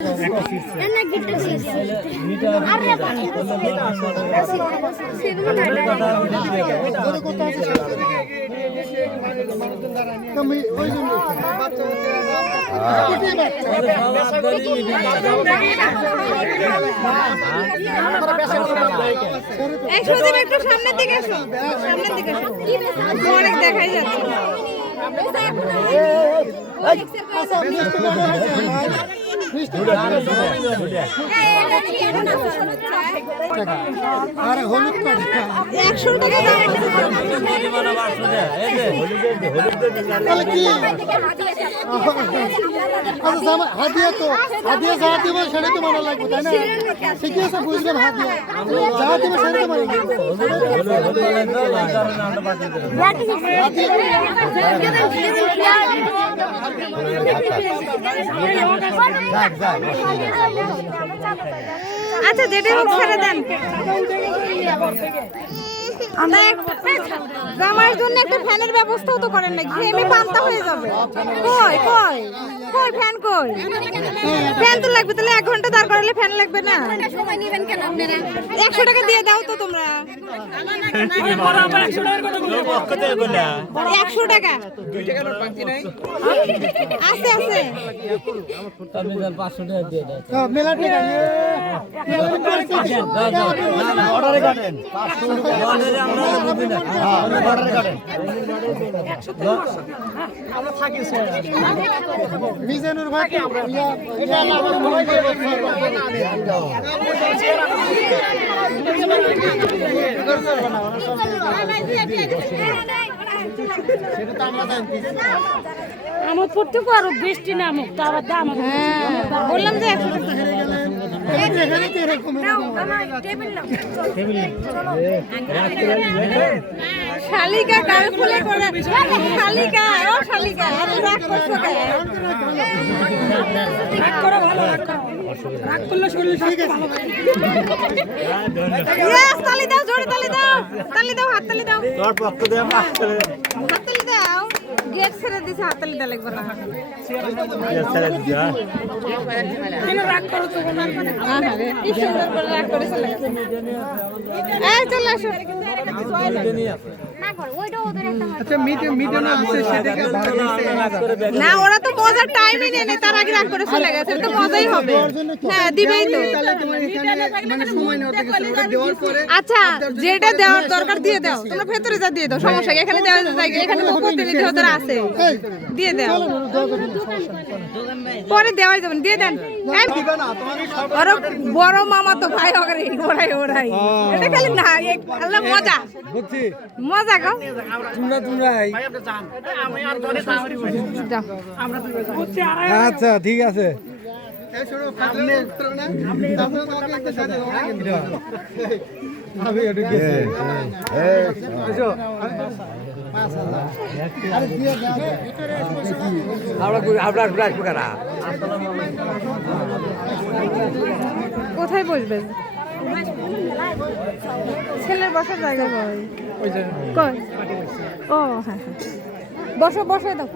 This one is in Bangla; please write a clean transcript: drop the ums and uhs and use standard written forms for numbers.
একটু সামনের দিকে এসো, সামনের দিকে এসো, অনেক দেখাই যাচ্ছে। আর হলুদ 100 টাকা দাম। হাদিয়া তো হাদিয়া যা দিব সেটা তো মানা লাগবে তাই না? ঠিকই আছে, বুঝলাম। হাদিয়া যা দিব সেটা তো মানা লাগবে। আচ্ছা, যেটা হোক ছেড়ে দেন। জামার জন্য একটা ফ্যানের ব্যবস্থাও তো করেন না, ঘেমে পান্তা হয়ে যাবে। কই কই কই ফ্যান কই? ফ্যান তো লাগবে, তাহলে 1 ঘন্টা দাঁড় করালে ফ্যান লাগবে না? 100 টাকা দিয়ে দাও তো তোমরা। 100 টাকা আছে আছে। মেলা টাকা মিজানুর ভাই আমার পড়তে আরো বৃষ্টি নামুক, তার দাম বললাম যে 100 টাকা। শালিকা গাল ফুলে করে, শালিকা ও শালিকা, এত রাগ করছো কেন? রাগ করা ভালো, রাগ করলে শরীর স্বাস্থ্য ভালো থাকে। ইয়েস, তালি দাও, জোরে তালি দাও, তালি দাও, হাত তালি দাও, তোর পক্ষ দিয়ে হাত তালি দাও। গেট ছেড়ে দিছে, হাত তালি দাও লাগবে না। কেন রাগ করো তো? আরে কি সুন্দর করে রাগ করে চলে গেছে। এই চলে আসো। আচ্ছা মিডিয়াম আছে সেটাকে না, ওরা তো মজার টাইমই নেই, তার আগে রাগ করে চলে গেছে, তো মজাই হবে। হ্যাঁ, দিবেই তো। তাহলে তোমার এখানে মানে সময় নেওয়া থেকে ওটা দেওয়ার পরে আচ্ছা, যেটা দেওয়ার দরকার দিয়ে দাও, তোমরা ভেতরে যা দিয়ে দাও, সমস্যা কি? এখানে দেওয়ার জায়গা, এখানে তো প্রতিনিধি ওদের আছে, দিয়ে দাও। পরে দেওয়াই যাবেন, দিয়ে দেন। ওর বড় মামা তো ভাই ওরে ওরাই ওরাই, এটা খালি না, আল্লাহ মজা বুঝছি মজা গো। যাও। আচ্ছা ঠিক আছে। কোথায় বসবেন? ছেলের বসার জায়গা কই? কই? ও হ্যাঁ হ্যাঁ, বসো বসে দাও।